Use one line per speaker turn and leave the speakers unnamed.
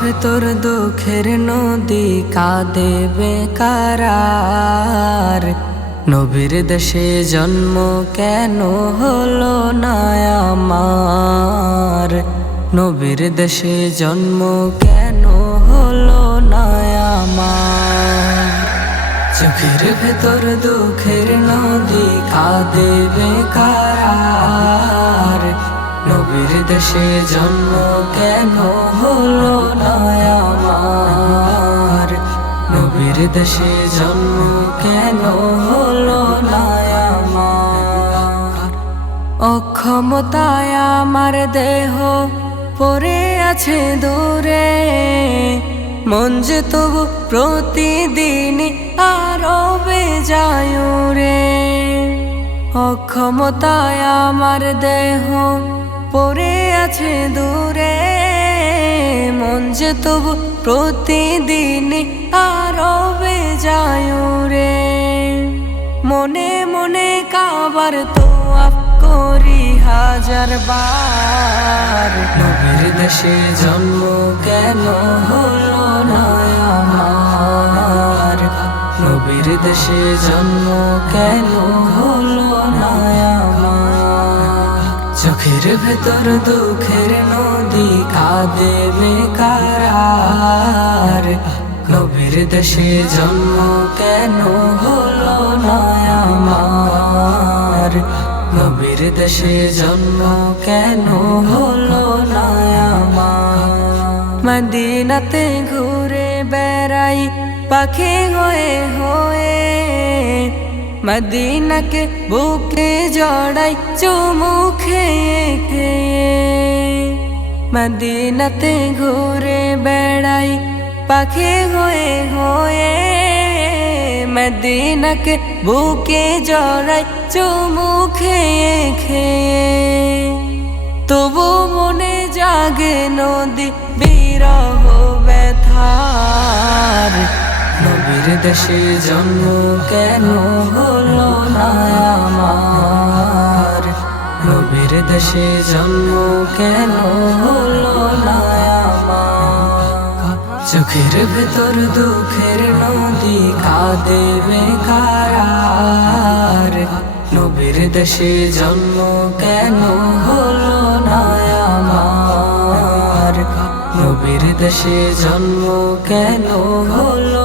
ভেতর দুঃখের নদী কাঁদে বেকারার। নবীর দেশে জন্ম কেন হলো না আমার? নবীর দেশে জন্ম কেন হলো না আমার? চোখের ভেতর দুঃখের নদী কাঁদে বেকার দেশে জন্ম কেন হলো না আমার? নবীর দেশে জন্ম কেন হলো আমার? অক্ষমতায় আমার দেহ পড়ে আছে দূরে। মন যে তবু প্রতিদিন আরও বেজায় রে অক্ষমতায় আমার দেহ পড়ে আছে দূরে, মন যে তবু প্রতিদিন আরও বেজায় রে মনে মনে কাবার তো আপ করি হাজার বার। নবীর দেশে জন্ম কেন হলো না আমার? নবীর দেশে জন্ম কেন চোখের ভেতর দুঃখের নদী কাঁদে বেকার নবীর দেশে জন্ম কেন হলো না আমার? নবীর দেশে জন্ম কেন হলো না আমার? মদিনাতে ঘুরে বেড়াই পাখি হয়ে হয়ে। মদিনাকে বুকে জড়াই চুমু খেয়ে খেয়ে মদিনাতে ঘুরে বেড়াই, পাখি হয়ে হয়ে মদিনাকে বুকে জড়াই, চুমু খেয়ে খেয়ে। তবু মনে জাগে নদী, বিরহ ব্যথার। নবীর দেশে জন্ম কেন হলো না আমার? দেশে জন্ম কেন হলো চোখের ভেতর দুঃখের নদী কাঁদে বেকার। নবীর দেশে জন্ম কেন হলো না আমার নবীর দেশে জন্ম কেন হলো